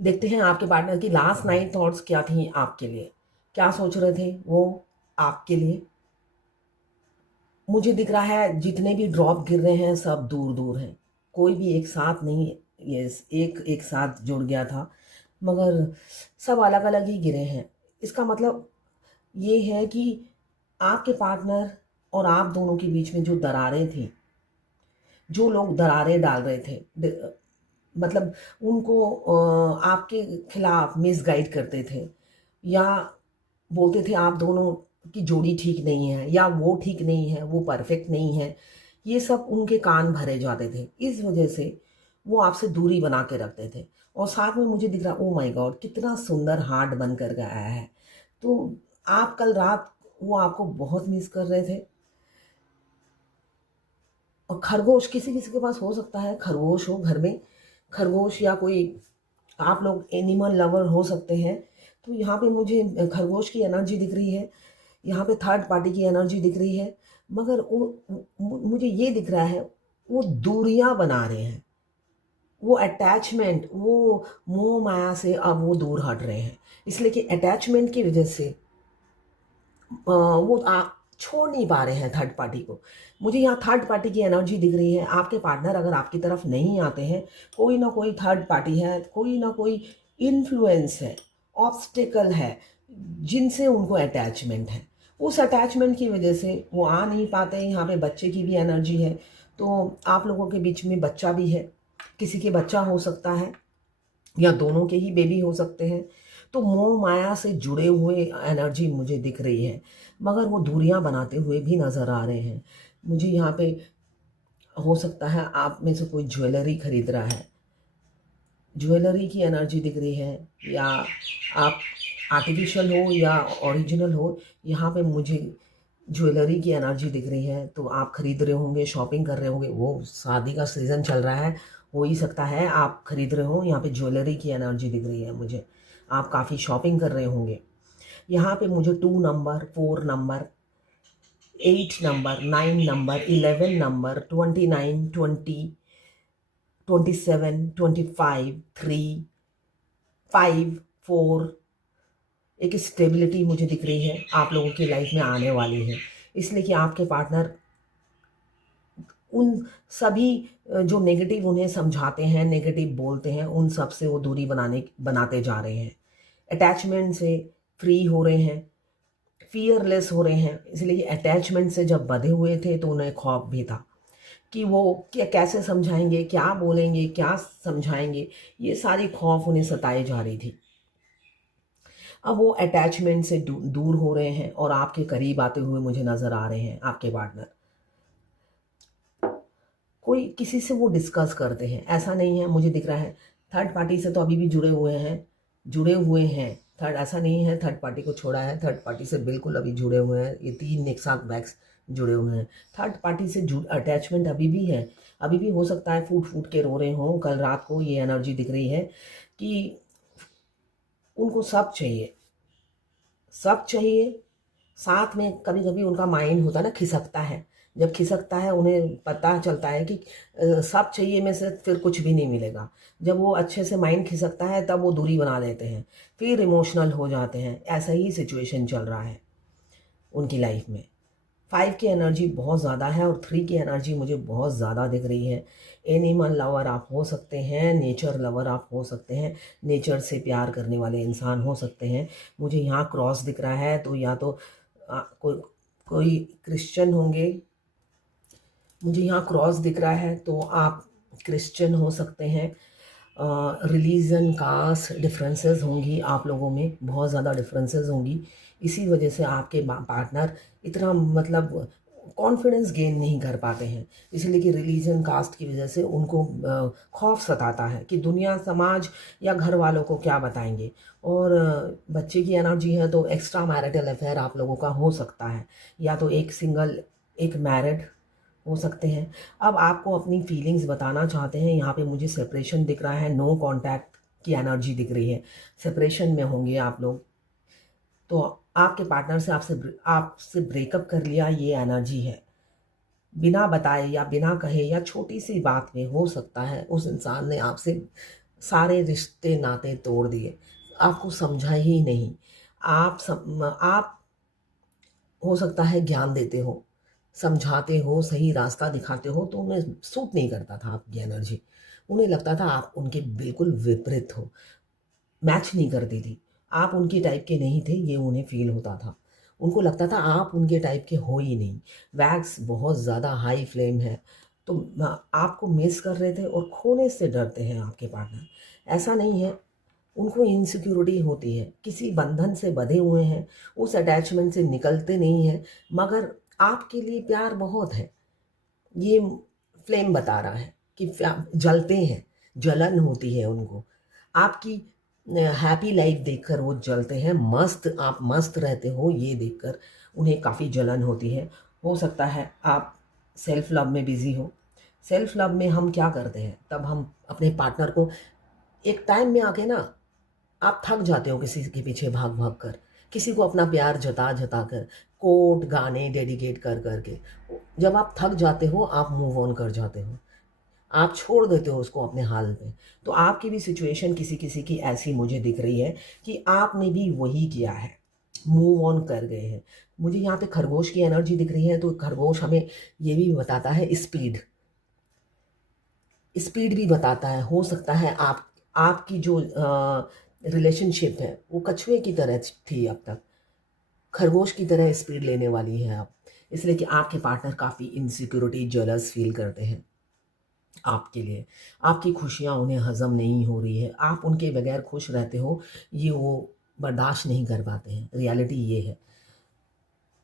देखते हैं आपके पार्टनर की लास्ट नाइट थॉट्स क्या थी आपके लिए, क्या सोच रहे थे वो आपके लिए। मुझे दिख रहा है जितने भी ड्रॉप गिर रहे हैं सब दूर दूर हैं, कोई भी एक साथ नहीं। ये एक एक साथ जुड़ गया था, मगर सब अलग अलग ही गिरे हैं। इसका मतलब ये है कि आपके पार्टनर और आप दोनों के बीच में जो दरारें थी, जो लोग दरारें डाल रहे थे, मतलब उनको आपके खिलाफ मिसगाइड करते थे, या बोलते थे आप दोनों की जोड़ी ठीक नहीं है, या वो ठीक नहीं है, वो परफेक्ट नहीं है। ये सब उनके कान भरे जाते थे, इस वजह से वो आपसे दूरी बना के रखते थे। और साथ में मुझे दिख रहा, ओ माय गॉड, कितना सुंदर हार्ट बन कर के आया है। तो आप कल रात वो आपको बहुत मिस कर रहे थे। और खरगोश किसी किसी के पास हो सकता है, खरगोश हो घर में, खरगोश या कोई आप लोग एनिमल लवर हो सकते हैं। तो यहाँ पे मुझे खरगोश की एनर्जी दिख रही है, यहाँ पे थर्ड पार्टी की एनर्जी दिख रही है। मगर मुझे ये दिख रहा है वो दूरियां बना रहे हैं, वो अटैचमेंट, वो मोह माया से अब वो दूर हट रहे हैं। इसलिए कि अटैचमेंट की वजह से वो छोड़ नहीं पा रहे हैं थर्ड पार्टी को। मुझे यहाँ थर्ड पार्टी की एनर्जी दिख रही है। आपके पार्टनर अगर आपकी तरफ नहीं आते हैं, कोई ना कोई थर्ड पार्टी है, कोई ना कोई इन्फ्लुएंस है, ऑब्स्टिकल है, जिनसे उनको अटैचमेंट है। उस अटैचमेंट की वजह से वो आ नहीं पाते। यहाँ पे बच्चे की भी एनर्जी है, तो आप लोगों के बीच में बच्चा भी है, किसी के बच्चा हो सकता है या दोनों के ही बेबी हो सकते हैं। तो मोह माया से जुड़े हुए एनर्जी मुझे दिख रही है, मगर वो दूरियां बनाते हुए भी नज़र आ रहे हैं। मुझे यहाँ पे हो सकता है आप में से कोई ज्वेलरी खरीद रहा है, ज्वेलरी की एनर्जी दिख रही है, या आप आर्टिफिशियल हो या ओरिजिनल हो। यहाँ पे मुझे ज्वेलरी की एनर्जी दिख रही है, तो आप खरीद रहे होंगे, शॉपिंग कर रहे होंगे। वो शादी का सीज़न चल रहा है, हो ही सकता है आप खरीद रहे हो। यहाँ पे ज्वेलरी की एनर्जी दिख रही है मुझे, आप काफ़ी शॉपिंग कर रहे होंगे। यहाँ पे मुझे 2 number, 4 number, 8 number, 9 number, 11 number, 29, 20, 27, 25, 3, 5, 4, एक स्टेबिलिटी मुझे दिख रही है आप लोगों की लाइफ में आने वाली है। इसलिए कि आपके पार्टनर उन सभी जो नेगेटिव उन्हें समझाते हैं, नेगेटिव बोलते हैं, उन सब से वो दूरी बनाते जा रहे हैं। अटैचमेंट से फ्री हो रहे हैं, फियरलेस हो रहे हैं। इसलिए कि अटैचमेंट से जब बंधे हुए थे तो उन्हें खौफ भी था कि वो क्या, कैसे समझाएंगे, क्या बोलेंगे, क्या समझाएंगे। ये सारी खौफ उन्हें सताए जा रही थी। अब वो अटैचमेंट से दूर हो रहे हैं और आपके करीब आते हुए मुझे नज़र आ रहे हैं आपके पार्टनर। कोई किसी से वो डिस्कस करते हैं, ऐसा नहीं है, मुझे दिख रहा है थर्ड पार्टी से तो अभी भी जुड़े हुए हैं, जुड़े हुए हैं। थर्ड ऐसा नहीं है थर्ड पार्टी को छोड़ा है, थर्ड पार्टी से बिल्कुल अभी जुड़े हुए हैं। ये तीन एक साथ बैक्स जुड़े हुए हैं। थर्ड पार्टी से अटैचमेंट अभी भी है, अभी भी हो सकता है फूट फूट के रो रहे हों कल रात को। ये एनर्जी दिख रही है कि उनको सब चाहिए, सब चाहिए। साथ में कभी कभी उनका माइंड होता है ना, खिसकता है। जब खिसकता है उन्हें पता चलता है कि सब चाहिए में से फिर कुछ भी नहीं मिलेगा। जब वो अच्छे से माइंड खिसकता है तब वो दूरी बना लेते हैं, फिर इमोशनल हो जाते हैं। ऐसा ही सिचुएशन चल रहा है उनकी लाइफ में। 5 की एनर्जी बहुत ज़्यादा है और 3 की एनर्जी मुझे बहुत ज़्यादा दिख रही है। एनिमल लवर आप हो सकते हैं, नेचर लवर आप हो सकते हैं, नेचर से प्यार करने वाले इंसान हो सकते हैं। मुझे यहाँ क्रॉस दिख रहा है, तो या तो कोई क्रिश्चियन होंगे। मुझे यहाँ क्रॉस दिख रहा है, तो आप क्रिश्चियन हो सकते हैं। रिलीजन कास्ट डिफरेंसेस होंगी आप लोगों में, बहुत ज़्यादा डिफरेंसेस होंगी। इसी वजह से आपके पार्टनर इतना मतलब कॉन्फिडेंस गेन नहीं कर पाते हैं। इसलिए कि रिलीजन कास्ट की वजह से उनको खौफ सताता है कि दुनिया, समाज या घर वालों को क्या बताएंगे। और बच्चे की एनर्जी है, तो एक्स्ट्रा मैरिटल अफेयर आप लोगों का हो सकता है, या तो एक सिंगल एक मैरिड हो सकते हैं। अब आपको अपनी फीलिंग्स बताना चाहते हैं। यहाँ पे मुझे सेपरेशन दिख रहा है, नो कांटेक्ट की एनर्जी दिख रही है। सेपरेशन में होंगे आप लोग, तो आपके पार्टनर से आपसे ब्रेकअप कर लिया, ये एनर्जी है। बिना बताए या बिना कहे या छोटी सी बात में हो सकता है उस इंसान ने आपसे सारे रिश्ते नाते तोड़ दिए, आपको समझा ही नहीं। आप हो सकता है ज्ञान देते हो, समझाते हो, सही रास्ता दिखाते हो, तो उन्हें सूट नहीं करता था आपकी एनर्जी। उन्हें लगता था आप उनके बिल्कुल विपरीत हो, मैच नहीं करती थी। आप उनके टाइप के नहीं थे, ये उन्हें फ़ील होता था। उनको लगता था आप उनके टाइप के हो ही नहीं। वैक्स बहुत ज़्यादा हाई फ्लेम है, तो आपको मिस कर रहे थे और खोने से डरते हैं आपके पार्टनर। ऐसा नहीं है, उनको इनसिक्योरिटी होती है, किसी बंधन से बंधे हुए हैं, उस अटैचमेंट से निकलते नहीं हैं, मगर आपके लिए प्यार बहुत है। ये फ्लेम बता रहा है कि जलते हैं, जलन होती है उनको। आपकी हैप्पी लाइफ देखकर वो जलते हैं, आप मस्त रहते हो ये देखकर उन्हें काफ़ी जलन होती है। हो सकता है आप सेल्फ लव में बिज़ी हो। सेल्फ लव में हम क्या करते हैं, तब हम अपने पार्टनर को एक टाइम में आके ना, आप थक जाते हो किसी के पीछे भाग भाग कर, किसी को अपना प्यार जता जता कर, कोट गाने डेडिकेट कर कर के। जब आप थक जाते हो, आप मूव ऑन कर जाते हो, आप छोड़ देते हो उसको अपने हाल पे। तो आपकी भी सिचुएशन किसी किसी की ऐसी मुझे दिख रही है कि आपने भी वही किया है, मूव ऑन कर गए हैं। मुझे यहाँ पे खरगोश की एनर्जी दिख रही है, तो खरगोश हमें ये भी बताता है स्पीड। स्पीड भी बताता है। हो सकता है आपकी जो रिलेशनशिप है वो कछुए की तरह थी अब तक, खरगोश की तरह स्पीड लेने वाली है अब। इसलिए कि आपके पार्टनर काफ़ी इनसिक्योरिटी जेलस फील करते हैं आपके लिए। आपकी खुशियाँ उन्हें हज़म नहीं हो रही है, आप उनके बगैर खुश रहते हो, ये वो बर्दाश्त नहीं कर पाते हैं। रियलिटी ये है।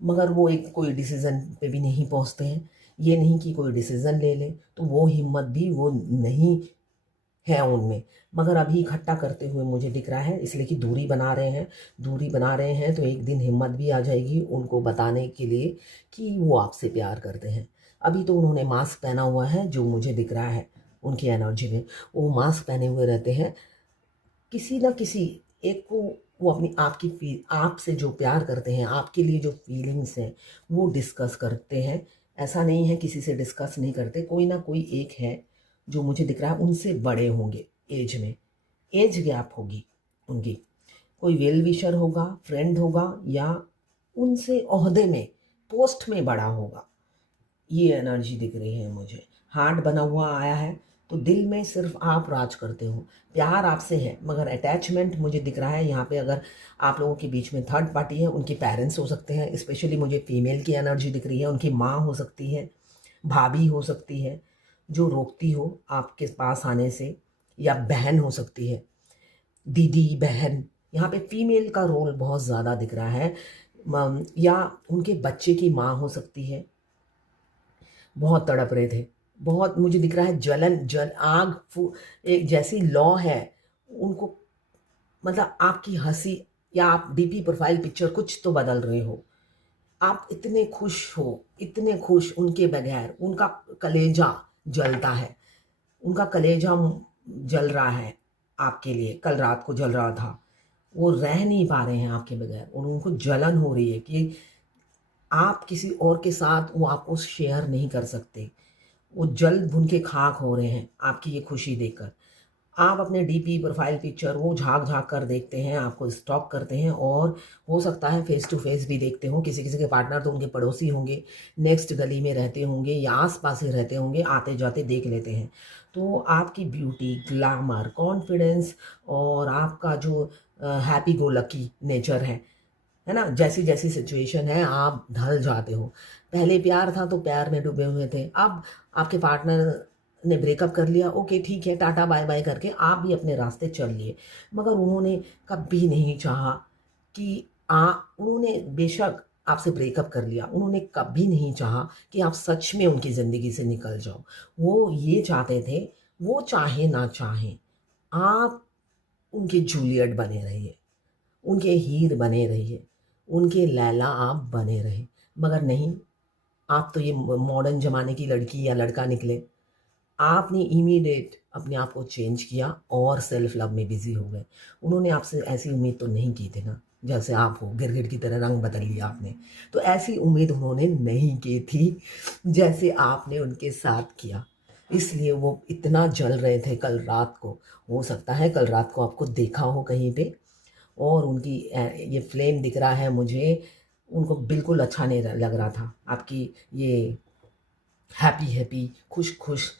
मगर वो एक कोई डिसीज़न पे भी नहीं पहुँचते हैं। ये नहीं कि कोई डिसीज़न ले लें, तो वो हिम्मत भी वो नहीं है उनमें। मगर अभी इकट्ठा करते हुए मुझे दिख रहा है, इसलिए कि दूरी बना रहे हैं। दूरी बना रहे हैं तो एक दिन हिम्मत भी आ जाएगी उनको बताने के लिए कि वो आपसे प्यार करते हैं। अभी तो उन्होंने मास्क पहना हुआ है, जो मुझे दिख रहा है उनकी एनर्जी में। वो मास्क पहने हुए रहते हैं, किसी न किसी एक को वो अपनी आपसे जो प्यार करते हैं, आपके लिए जो फीलिंग्स हैं, वो डिस्कस करते हैं। ऐसा नहीं है किसी से डिस्कस नहीं करते, कोई ना कोई एक है जो मुझे दिख रहा है उनसे बड़े होंगे एज में, एज गैप होगी उनकी। कोई वेल विशर होगा, फ्रेंड होगा, या उनसे ओहदे में, पोस्ट में बड़ा होगा। ये एनर्जी दिख रही है मुझे। हार्ट बना हुआ आया है, तो दिल में सिर्फ आप राज करते हो, प्यार आपसे है, मगर अटैचमेंट मुझे दिख रहा है यहाँ पे। अगर आप लोगों के बीच में थर्ड पार्टी है, उनके पेरेंट्स हो सकते हैं। स्पेशली मुझे फीमेल की एनर्जी दिख रही है, उनकी माँ हो सकती है, भाभी हो सकती है, जो रोकती हो आपके पास आने से, या बहन हो सकती है, दीदी बहन। यहाँ पे फीमेल का रोल बहुत ज़्यादा दिख रहा है। या उनके बच्चे की माँ हो सकती है। बहुत तड़प रहे थे, बहुत मुझे दिख रहा है जलन, एक जैसी लौ है उनको। मतलब आपकी हंसी या आप डीपी प्रोफाइल पिक्चर कुछ तो बदल रहे हो, आप इतने खुश हो, इतने खुश उनके बगैर। उनका कलेजा जलता है, उनका कलेजा जल रहा है आपके लिए, कल रात को जल रहा था। वो रह नहीं पा रहे हैं आपके बगैर, और उनको जलन हो रही है कि आप किसी और के साथ वो आपको शेयर नहीं कर सकते। वो जल भुन के खाक हो रहे हैं आपकी ये खुशी देखकर। आप अपने डीपी प्रोफाइल पिक्चर वो झाँक-झाँक कर देखते हैं, आपको स्टॉक करते हैं, और हो सकता है फ़ेस टू फ़ेस भी देखते हो। किसी-किसी के पार्टनर तो उनके पड़ोसी होंगे, नेक्स्ट गली में रहते होंगे या आस-पास ही रहते होंगे, आते-जाते देख लेते हैं। तो आपकी ब्यूटी, ग्लैमर, कॉन्फिडेंस और आपका जो हैप्पी गो लकी नेचर है ना? जैसी-जैसी सिचुएशन है, आप ढल जाते हो। पहले प्यार था तो प्यार में डूबे हुए थे। अब आपके पार्टनर ने ब्रेकअप कर लिया, ओके ठीक है, टाटा बाय-बाय करके आप भी अपने रास्ते चल लिए। मगर उन्होंने कभी नहीं चाहा कि उन्होंने बेशक आपसे ब्रेकअप कर लिया, उन्होंने कभी नहीं चाहा कि आप सच में उनकी ज़िंदगी से निकल जाओ। वो ये चाहते थे, वो चाहे ना चाहें, आप उनके जूलियट बने रहिए, उनके हीर बने रहिए, उनके लैला आप बने रहे। मगर नहीं, आप तो ये मॉडर्न ज़माने की लड़की या लड़का निकले। आपने इमीडिएट अपने आप को चेंज किया और सेल्फ लव में बिज़ी हो गए। उन्होंने आपसे ऐसी उम्मीद तो नहीं की थी ना, जैसे आप हो, गिरगिट की तरह रंग बदल लिया आपने। तो ऐसी उम्मीद उन्होंने नहीं की थी, जैसे आपने उनके साथ किया। इसलिए वो इतना जल रहे थे कल रात को। हो सकता है कल रात को आपको देखा हो कहीं पे, और उनकी ये फ्लेम दिख रहा है मुझे, उनको बिल्कुल अच्छा नहीं लग रहा था आपकी ये हैप्पी हैप्पी खुश खुश।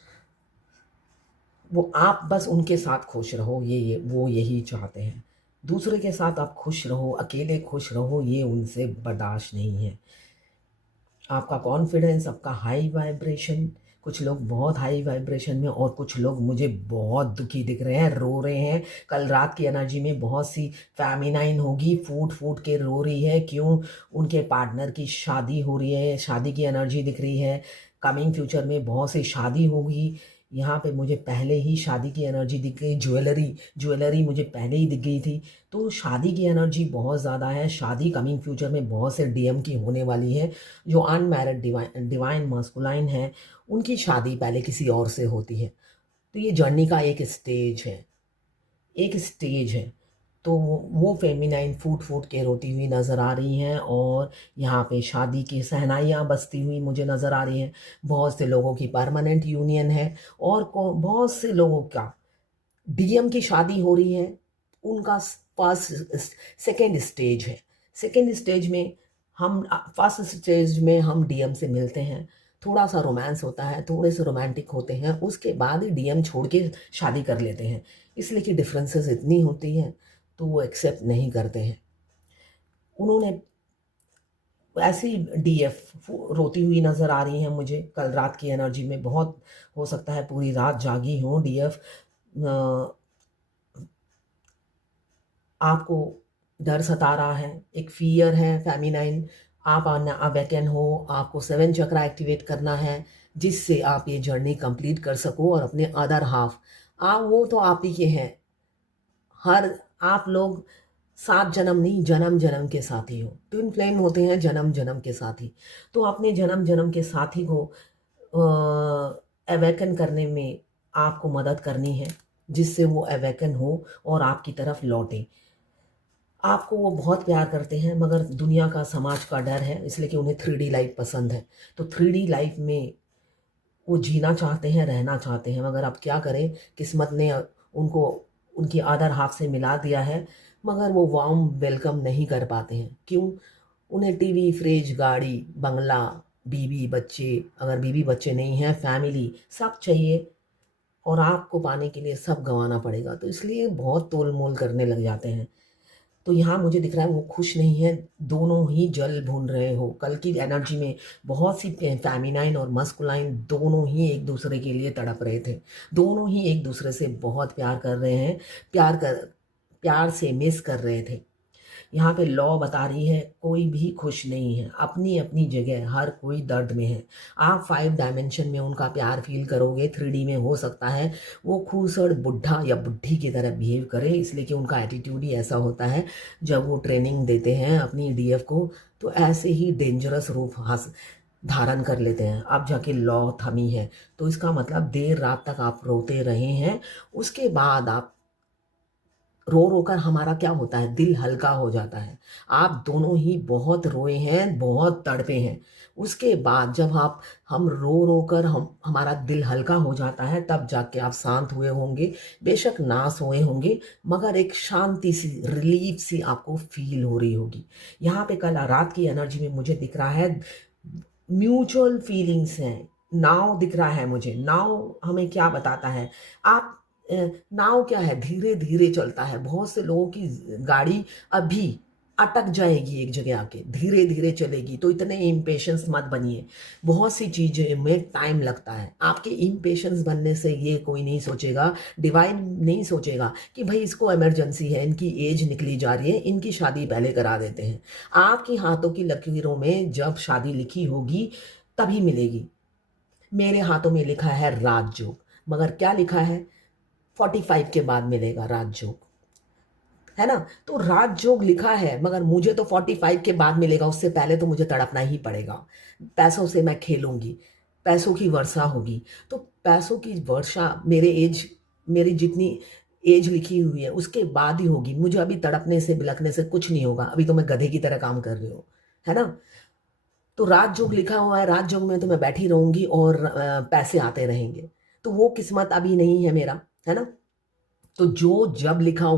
वो आप बस उनके साथ खुश रहो, ये वो यही चाहते हैं। दूसरे के साथ आप खुश रहो, अकेले खुश रहो, ये उनसे बर्दाश्त नहीं है। आपका कॉन्फिडेंस, आपका हाई वाइब्रेशन, कुछ लोग बहुत हाई वाइब्रेशन में, और कुछ लोग मुझे बहुत दुखी दिख रहे हैं, रो रहे हैं। कल रात की एनर्जी में बहुत सी फेमिनाइन होगी, फूट फूट के रो रही है। क्यों? उनके पार्टनर की शादी हो रही है, शादी की एनर्जी दिख रही है। कमिंग फ्यूचर में बहुत सी शादी होगी। यहाँ पे मुझे पहले ही शादी की एनर्जी दिख गई, ज्वेलरी मुझे पहले ही दिख गई थी। तो शादी की एनर्जी बहुत ज़्यादा है। शादी कमिंग फ्यूचर में बहुत से डीएम की होने वाली है। जो अनमैरिड डिवाइन मास्कुलाइन है, उनकी शादी पहले किसी और से होती है। तो ये जर्नी का एक स्टेज है, एक स्टेज है। तो वो फेमिनाइन फूट फूट के रोती हुई नज़र आ रही हैं, और यहाँ पे शादी की सहनाइयाँ बजती हुई मुझे नज़र आ रही हैं। बहुत से लोगों की परमानेंट यूनियन है, और बहुत से लोगों का डीएम की शादी हो रही है। उनका फर्स्ट सेकेंड स्टेज है। सेकेंड स्टेज में हम फर्स्ट स्टेज में हम डीएम से मिलते हैं, थोड़ा सा रोमांस होता है, थोड़े से रोमांटिक होते हैं, उसके बाद ही डीएम छोड़ के शादी कर लेते हैं। इसलिए कि डिफरेंसेस इतनी होती हैं, तो वो एक्सेप्ट नहीं करते हैं। उन्होंने ऐसी डीएफ रोती हुई नज़र आ रही हैं मुझे कल रात की एनर्जी में। बहुत हो सकता है पूरी रात जागी हो डीएफ। आपको डर सता रहा है, एक फ़ियर है फेमिनाइन। आप अवेकन हो, आपको 7 चक्रा एक्टिवेट करना है, जिससे आप ये जर्नी कंप्लीट कर सको, और अपने अदर हाफ वो तो आप ही के हैं। हर आप लोग 7 जन्म नहीं, जन्म जन्म के साथी हो। ट्विन फ्लेम होते हैं जन्म जन्म के साथी। तो अपने जन्म जन्म के साथी को अवेकन करने में आपको मदद करनी है, जिससे वो अवेकन हो और आपकी तरफ लौटे। आपको वो बहुत प्यार करते हैं, मगर दुनिया का समाज का डर है, इसलिए कि उन्हें 3D लाइफ पसंद है। तो 3D लाइफ में वो जीना चाहते हैं, रहना चाहते हैं, मगर अब क्या करें, किस्मत ने उनको उनकी अदर हाफ से मिला दिया है। मगर वो वार्म वेलकम नहीं कर पाते हैं। क्यों? उन्हें टीवी, फ्रिज, गाड़ी, बंगला, बीवी बच्चे, अगर बीवी बच्चे नहीं हैं, फैमिली सब चाहिए, और आपको पाने के लिए सब गंवाना पड़ेगा। तो इसलिए बहुत तोल मोल करने लग जाते हैं। तो यहाँ मुझे दिख रहा है वो खुश नहीं है, दोनों ही जल भून रहे हो। कल की एनर्जी में बहुत सी फेमिनाइन और मस्कुलाइन दोनों ही एक दूसरे के लिए तड़प रहे थे। दोनों ही एक दूसरे से बहुत प्यार कर रहे हैं, प्यार से मिस कर रहे थे। यहाँ पे लॉ बता रही है कोई भी खुश नहीं है, अपनी अपनी जगह हर कोई दर्द में है। आप 5 डायमेंशन में उनका प्यार फील करोगे, 3D में हो सकता है वो खूसड़ बुढ़ा या बुढ़ी की तरह बिहेव करे, इसलिए कि उनका एटीट्यूड ही ऐसा होता है। जब वो ट्रेनिंग देते हैं अपनी डीएफ को, तो ऐसे ही डेंजरस रूप धारण कर लेते हैं। अब जाके लॉ थमी है, तो इसका मतलब देर रात तक आप रोते रहे हैं। उसके बाद आप रो रो कर हमारा क्या होता है, दिल हल्का हो जाता है। आप दोनों ही बहुत रोए हैं, बहुत तड़पे हैं। उसके बाद जब हम रो रो कर हमारा दिल हल्का हो जाता है, तब जाके आप शांत हुए होंगे। बेशक ना सोए होंगे, मगर एक शांति सी, रिलीफ सी आपको फील हो रही होगी। यहाँ पे कल रात की एनर्जी में मुझे दिख रहा है म्यूचुअल फीलिंग्स हैं। नाव दिख रहा है मुझे। नाव हमें क्या बताता है? आप नाव क्या है, धीरे धीरे चलता है। बहुत से लोगों की गाड़ी अभी अटक जाएगी एक जगह आके, धीरे धीरे चलेगी। तो इतने इम्पेशंस मत बनिए, बहुत सी चीज़ें में टाइम लगता है। आपके इम्पेशंस बनने से ये कोई नहीं सोचेगा, डिवाइन नहीं सोचेगा कि भाई इसको इमरजेंसी है, इनकी एज निकली जा रही है, इनकी शादी पहले करा देते हैं। आपकी हाथों की लकीरों में जब शादी लिखी होगी तभी मिलेगी। मेरे हाथों में लिखा है राजयोग, मगर क्या लिखा है? 45 के बाद मिलेगा राजयोग, है ना? तो राजयोग लिखा है, मगर मुझे तो 45 के बाद मिलेगा, उससे पहले तो मुझे तड़पना ही पड़ेगा। पैसों से मैं खेलूंगी, पैसों की वर्षा होगी। तो पैसों की वर्षा मेरी जितनी एज लिखी हुई है उसके बाद ही होगी। मुझे अभी तड़पने से बिलखने से कुछ नहीं होगा, अभी तो मैं गधे की तरह काम कर रही हूँ, है ना? तो राजयोग लिखा हुआ है, राजयोग में तो मैं बैठी रहूंगी और पैसे आते रहेंगे। तो वो किस्मत अभी नहीं है मेरा, है ना। तो जो जब लिखा हुआ